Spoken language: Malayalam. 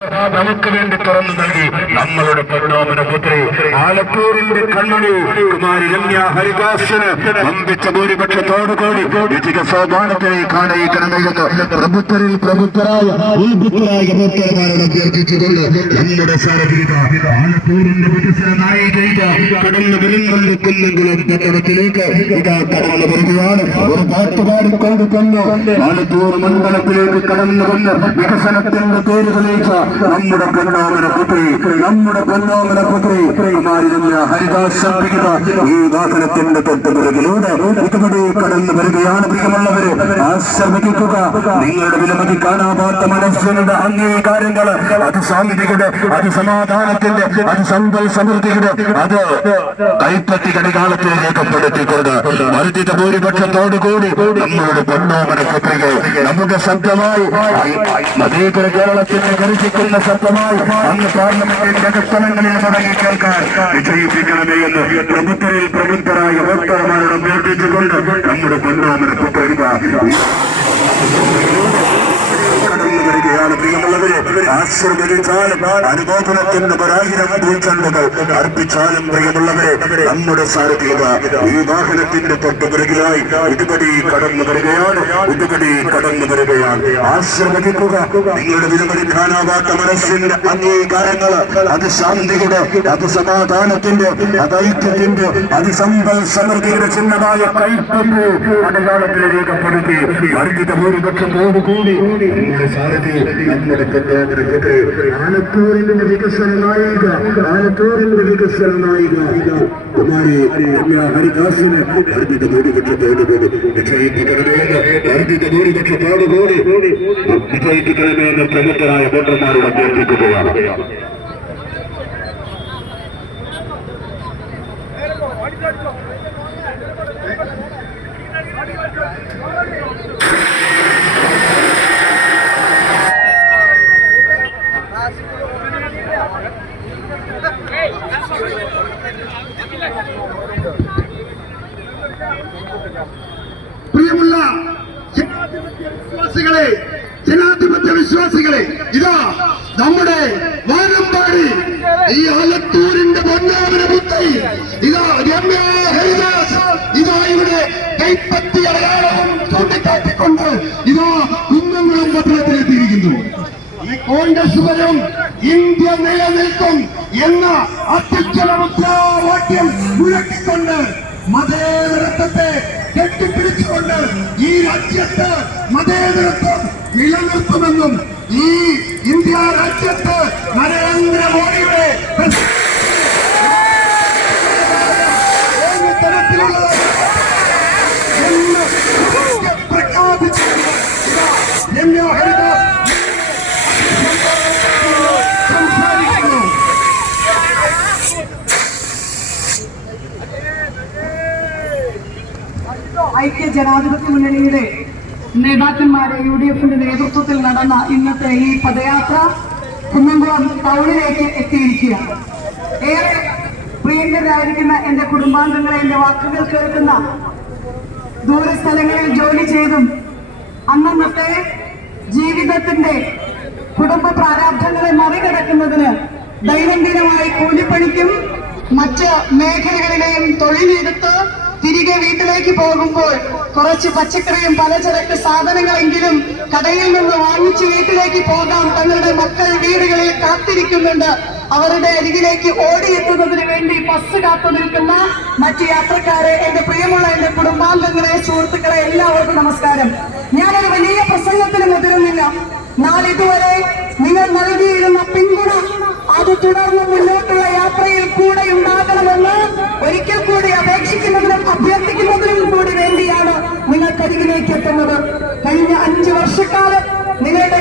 നമുക്ക് വേണ്ടി തുറന്നു നൽകി നമ്മളുടെ പൊന്നോമന പുത്രി ആലത്തൂരിന്റെ കണ്ണണി കുമാരി രമ്യ ഹരിദാസന് വമ്പിച്ച ഭൂരിപക്ഷത്തോടുകൂടി വിജയ സോപാനത്തിനെ കാണയിക്കണമെന്ന് പ്രബുദ്ധരിൽ പ്രബുദ്ധരായ ഉത്ബുദ്ധരായ ഭക്തന്മാരോട് അഭ്യർത്ഥിച്ചുകൊണ്ട് നമ്മുടെ സാരഥിക ആലത്തൂരിന്റെ വികസന നായിക കടന്നു വരുന്നുണ്ട് കുന്നംകുളം പട്ടണത്തിലേക്ക് ഇതാ കടന്നു വരികയാണ്. ഒരു പാട്ടുപാടിക്കൊണ്ട് തന്നെ ആലത്തൂർ മണ്ഡലത്തിലേക്ക് കടന്നു വന്ന് വികസനത്തിന്റെ പേര് തെളിയിച്ച നമ്മുടെ പൊന്നോമന പുത്രി കുമാരി രമ്യ ഹരിദാസ് ഈ വാഹനത്തിന്റെ തൊട്ടുപിറകിലൂടെ ഇതുപടി കടന്നു വരികയാണ്. പ്രിയമുള്ളവരെ, ആശ്രമിക്കുക. നിങ്ങളുടെ വിലമതി കാണാത്ത മനസ്സിന്റെ അംഗീകാരങ്ങൾ, അത് ശാന്തിയുടെ, അത് സമാധാനത്തിന്റെ, അത് സമ്പൽ സമൃദ്ധിയുടെ, അത് കൈപ്പറ്റി കടികാലത്തിൽ രേഖപ്പെടുത്തിക്കൊണ്ട് വർദ്ധിത ഭൂരിപക്ഷത്തോടുകൂടി നമ്മളുടെ പൊന്നോമന പുത്രികൾ നമ്മുടെ ശബ്ദമായി മതേതര കേരളത്തിന്റെ ഗർജിക്കുന്ന ശബ്ദമായി അങ്ങ് പാർലമെന്റിന്റെ അകത്തലങ്ങളിൽ തുടങ്ങി കേൾക്കാൻ വിജയിപ്പിക്കണമേ എന്ന് പ്രബുദ്ധരിൽ പ്രബുദ്ധരായ വക്താമാരോട് അഭ്യർത്ഥിച്ചുകൊണ്ട് നമ്മുടെ പൊന്നോമന പുത്രി കടന്നു വരികയാണ്. പ്രിയമുള്ളവരെ, ആശീർവദിച്ചാലും അനുമോദനത്തിന്റെ ഒരായിരം പൂച്ചണ്ടുകൾ അർപ്പിച്ചാലും പ്രിയമുള്ളവരെ, നമ്മുടെ സാരഥിക ഈ വാഹനത്തിന്റെ തൊട്ടുപിറകിലായി ഇതുപടി കടന്നു വരികയാണ്. ആശീർവദിക്കുക. നിങ്ങളുടെ വിലമതി കാണാവാത്ത മനസ്സിന്റെ അംഗീകാരങ്ങൾ, അത് ശാന്തിയുടെ, അത് സമാധാനത്തിന്റെ, അത് ഐക്യത്തിന്റെ, അത് സമ്പൽ സമൃദ്ധിയുടെ ചിഹ്നമായ കൈപ്പറ്റ് അടയാളത്തിൽ രേഖപ്പെടുത്തി വർദ്ധിത ഭൂരിപക്ഷത്തോടുകൂടി നമ്മുടെ സാരഥി നമ്മുടെ ആലത്തൂരിന്റെ വികസന നായിക കുമാരി രമ്യ ഹരിദാസിന് വർദ്ധിത ഭൂരിപക്ഷത്തോടുകൂടി വിജയിപ്പിക്കണമെന്ന് പ്രമുഖരായ വോട്ടർമാരോട് അഭ്യർത്ഥിക്കുകയാണ്. പ്രിയമുള്ള ജനാധിപത്യ വിശ്വാസികളെ, ഇതാ നമ്മുടെ വാനമ്പാടി ഈ ആലത്തൂരിന്റെ പൊന്നോമന പുത്രി ഇതാ രമ്യ ഹരിദാസ് ഇതാ ഇവിടെ കൈപ്പത്തി അടയാളവും ചൂണ്ടിക്കാട്ടിക്കൊണ്ട് ഇതാ കുന്നംകുളം പട്ടണത്തിലെത്തിയിരിക്കുന്നു. ഈ കോൺഗ്രസ് വരും, ഇന്ത്യ നിലനിൽക്കും എന്ന അത്യുജ്വല മുദ്രാവാക്യം മുഴക്കിക്കൊണ്ട് മതേതരത്വത്തെ കെട്ടിപ്പിടിച്ചുകൊണ്ട് ഈ രാജ്യത്ത് മതേതരത്വം നിലനിർത്തുമെന്നും ഈ ഇന്ത്യ രാജ്യത്ത് നരേന്ദ്രമോദിയുടെ തരത്തിലുള്ള പ്രഖ്യാപിച്ചുകൊണ്ട് രമ്യ ഹരിദാസ് സംസാരിക്കുന്നു. ഐക്യ ജനാധിപത്യ മുന്നണിയുടെ നേതാക്കന്മാരെ UDFന്റെ നേതൃത്വത്തിൽ നടന്ന ഇന്നത്തെ ഈ പദയാത്ര കുന്നംകുളം ടൗണിലേക്ക് എത്തിയിരിക്കുകയാണ്. ഏറെ പ്രിയങ്കരായിരിക്കുന്ന എന്റെ കുടുംബാംഗങ്ങളെ, എന്റെ വാക്കുകൾ കേൾക്കുന്ന ദൂരസ്ഥലങ്ങളിൽ ജോലി ചെയ്തും അന്നന്നത്തെ ജീവിതത്തിന്റെ കുടുംബ പ്രാരാബ്ധങ്ങളെ മറികടക്കുന്നതിന് ദൈനംദിനമായി കൂലിപ്പണിക്കും മറ്റ് മേഖലകളിലെയും തൊഴിലെടുത്ത് തിരികെ വീട്ടിലേക്ക് പോകുമ്പോൾ കുറച്ച് പച്ചക്കറിയും പലചരക്ക് സാധനങ്ങളെങ്കിലും കടയിൽ നിന്ന് വാങ്ങിച്ച് വീട്ടിലേക്ക് പോകാം. തങ്ങളുടെ മക്കൾ വീടുകളിൽ കാത്തിരിക്കുന്നുണ്ട്. അവരുടെ അരികിലേക്ക് ഓടിയെത്തുന്നതിന് വേണ്ടി ബസ് കാത്തു നിൽക്കുന്ന മറ്റ് യാത്രക്കാരെ, എന്റെ പ്രിയമുള്ള എന്റെ കുടുംബാംഗങ്ങളെ, സുഹൃത്തുക്കളെ, എല്ലാവർക്കും നമസ്കാരം. ഞാനൊരു വലിയ പ്രസംഗത്തിന് മുതിരുന്നില്ല. നാളിതുവരെ നിങ്ങൾ നൽകിയിരുന്ന പിന്തുണ അത് തുടർന്ന് മുന്നോട്ടുള്ള യാത്രയിൽ കൂടെ ഉണ്ടാകണമെന്ന് ഒരിക്കൽ കൂടി അപേക്ഷിക്കുന്നതിനും അഭ്യർത്ഥിക്കുന്നതിനും കൂടി വേണ്ടിയാണ് നിങ്ങൾക്കരികിലേക്ക് എത്തുന്നത്. കഴിഞ്ഞ 5 വർഷക്കാലം നിങ്ങളുടെ